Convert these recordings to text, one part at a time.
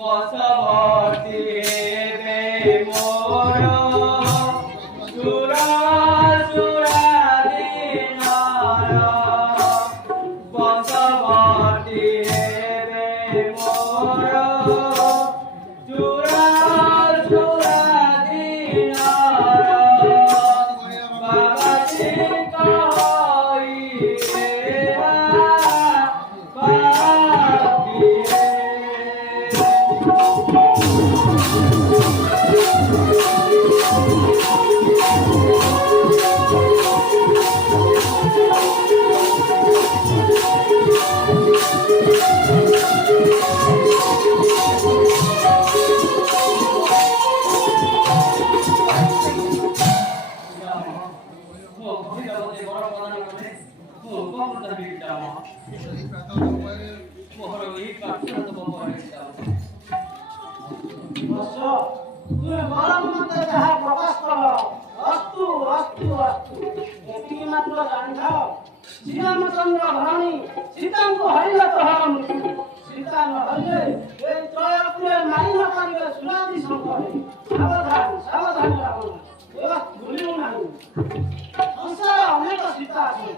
বসবতী রে মোর সুরা সুরা দিনার বসবতী রে মোর সুরা সুরা দিনার বাবা চিন্তা হই রে বাকি রে শ্রীরামচন্দ্র ভরণী সীতাঙ্কু হরিল তহম সীতা নহলে এই ত্রয়পুরের নারী নকারিবে সুরাদি শঙ্করে সাবধান সাবধান রাবণ ভুলিও ନାହିଁ সংসারে অনেক সীতা আছে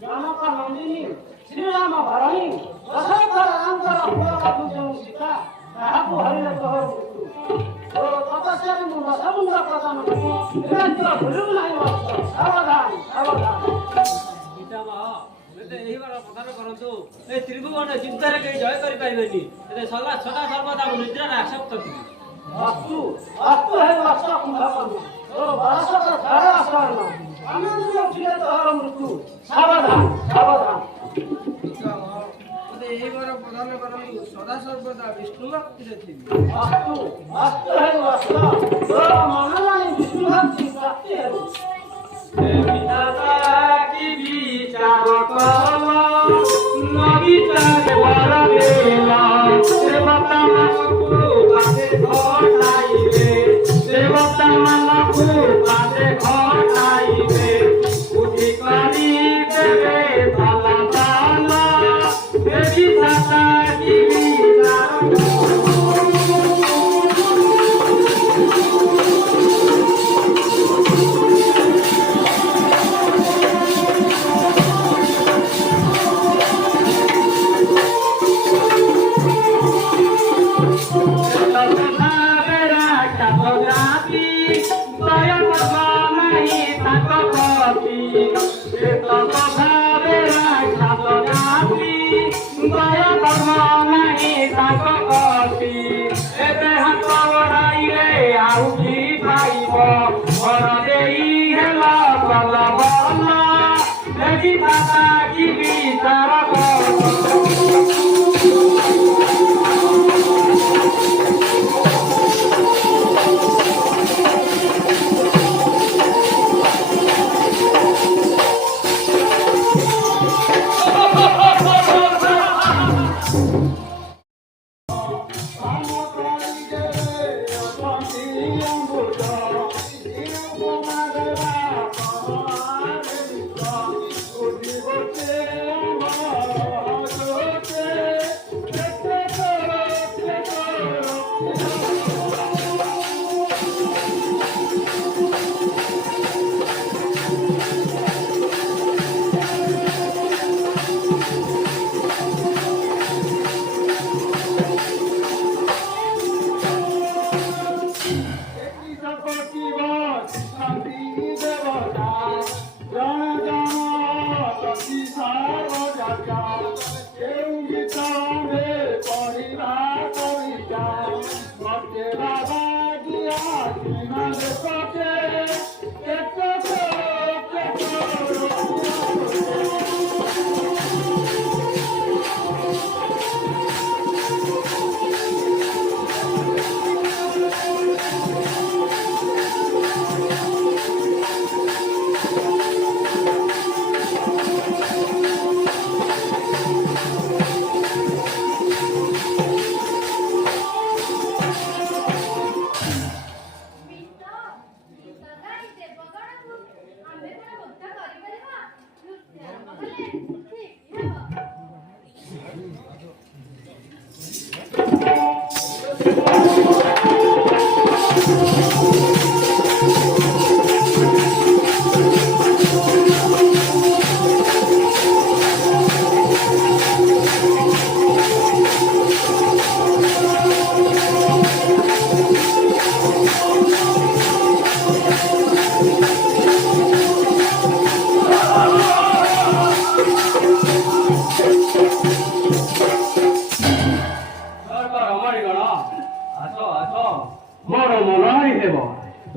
জনক নন্দিনী ଶ୍ରୀରାମ ଭରଣୀ ଦଶରଥ ରାମଙ୍କର ପୁଅ ବାବୁ ଯେଉଁ ସୀତା ତାହାକୁ ହରିଲେ ତୋର ମୃତ୍ୟୁ ଓ ତପସ୍ୟାରେ ମୁଁ ଦଶମୁଣ୍ଡ ପ୍ରଦାନ କଲି ନିରଞ୍ଜନ ଭୁଲିବୁ ନାହିଁ ବତ୍ସ ସାବଧାନ ସାବଧାନ ପ୍ରଦାନ କରନ୍ତୁ ଏ ତ୍ରିଭୁବନ ଚିନ୍ତାରେ କେହି ଜୟ କରିପାରିବେନି ସଦା ସର୍ବଦା ମୁଁ ନିଦ୍ରାରେ ଆସକ୍ତ ଥିଲି ଅସ୍ତୁ ଅସ୍ତୁ ହେ ବତ୍ସ କୁମ୍ଭକର୍ଣ୍ଣ ତୋର ବୟସର ଝଡ଼ ଆସନ୍ନ ଆନନ୍ଦ ଥିଲେ ତୋର ମୃତ୍ୟୁ ସାବଧାନ ସାବଧାନ ଏହି ବର ପ୍ରଦାନ କରନ୍ତୁ ସଦା ସର୍ବଦା ବିଷ୍ଣୁ ଭକ୍ତିରେ ଥିବି ଅସ୍ତୁ ଅସ୍ତୁ ହେ ବତ୍ସ ତୋର ମନ ଜାଣି ବିଷ୍ଣୁ ଭକ୍ତି ପ୍ରାପ୍ତି ହେଉ বিধাতা কি বিচার কম নবিচারে বর বেলা দেবতা মানকু পাশে ঘটাইবে দেবতা মানকু পাশে ঘটাইবে বুদ্ধি করি দেবে ভালা ভালা হে বিধাতা কি বিচার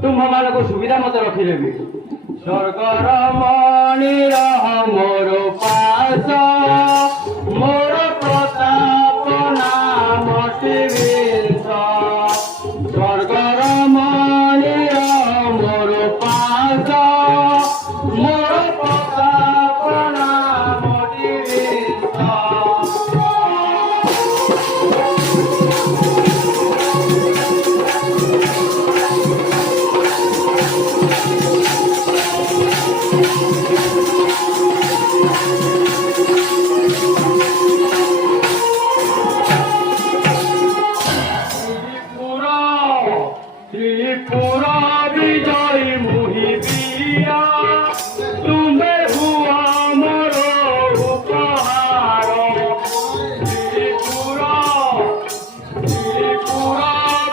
ତୁମ୍ଭମାନଙ୍କୁ ସୁବିଧା ମତେ ରଖିଦେବି। ସ୍ୱର୍ଗର ମଣିର ମୋର ପାଶ ମୋର ପ୍ରତାପ ନାମଟି ବିଂଶ। ସ୍ୱର୍ଗର ମଣିର ମୋର ପାଶ ମୋର ପ୍ରତାପ ନାମଟି ବିଂଶ। ত্রিপুর বিজয় মুহিবিয়া তুমি হুয়া মোর উপহার। ত্রিপুর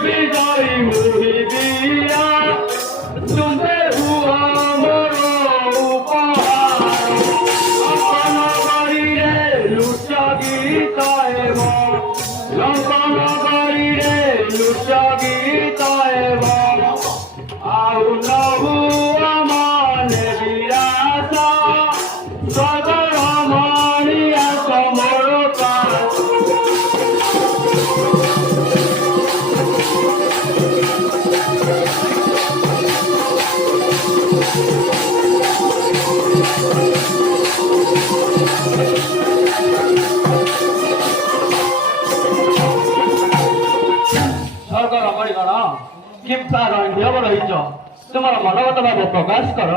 বিজয় মুহিবিয়া তুমি হুয়া মোর উপহার। আপন বাড়িরে লুচ গীত এব লঙ্কন বাড়িরে লুচ গীত এব ଆଉ ନହୁ ମାନେ ବିରାସ ସଦର ମଣିଆ ସମର ପାସ। ସ୍ୱର୍ଗର ମଣିଗଣ କିମ୍ବା ରଣ୍ଢ୍ୟବ ରହିଛ ତୁମର ମନଗତ ଭାବ ପ୍ରକାଶ କର।